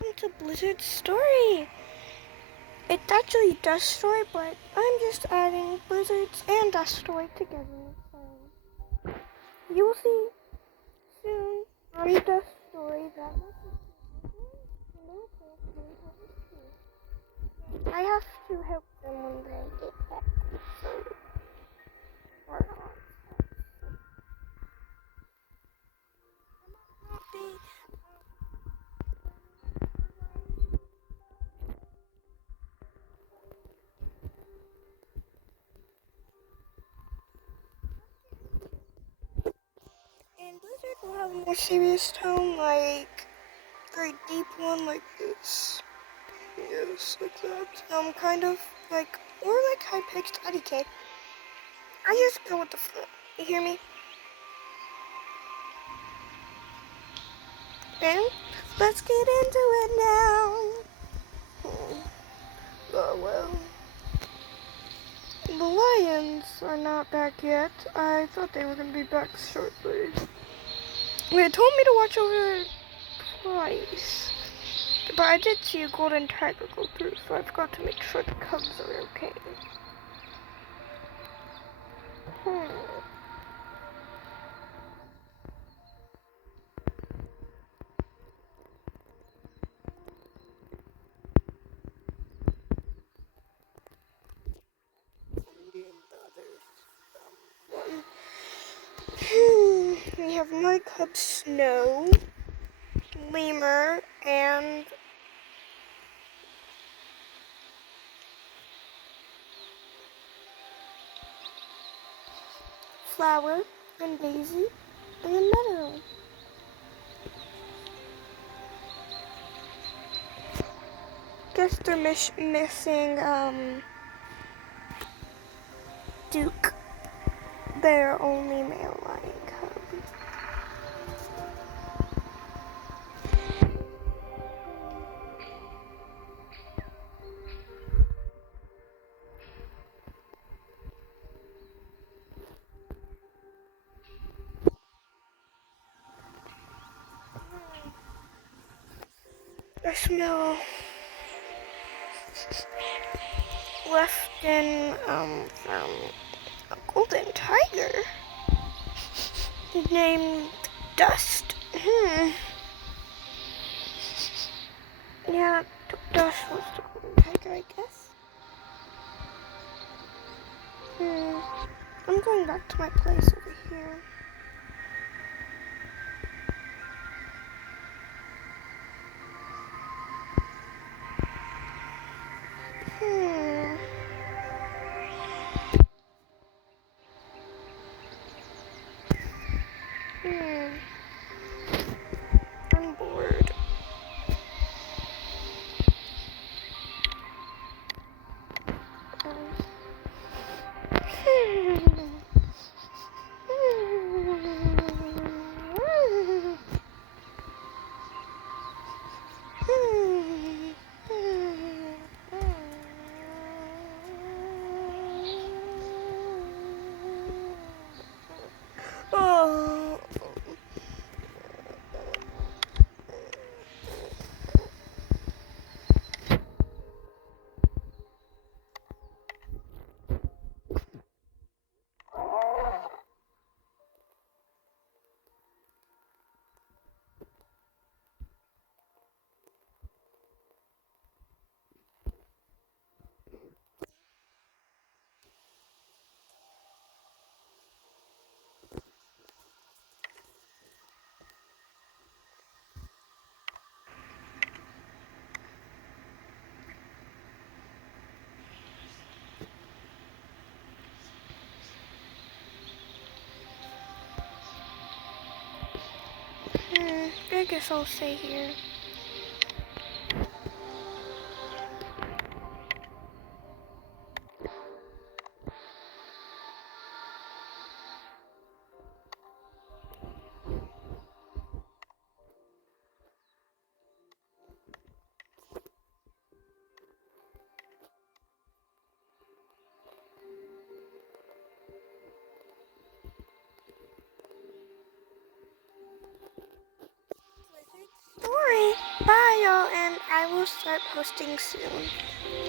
welcome to Blizzard's story. It's actually Dust Story, but I'm just adding Blizzard's and Dust Story together. So you will see soon on Dust Story that I have to help them when they get back. So, or not. And Blizzard will have a more serious tone, like very deep one, like this. Yes, like that. Kind of like, or like high-pitched IDK. I just go with the flow. You hear me? And let's get into it now. Oh well. The Lions are not back yet. I thought they were going to be back shortly. They told me to watch over twice. But I did see a golden tiger go through, so I forgot to make sure the cubs are okay. We have my cub Snow, Lemur, and Flower, and Daisy, and the Meadow. Guess they're missing Duke, their only male lion cub. I smell left in from a golden tiger named Dust. Yeah, Dust was the golden tiger, I guess. I'm going back to my place over here. I'm bored. Oh. I guess I'll stay here. Story. will start posting soon.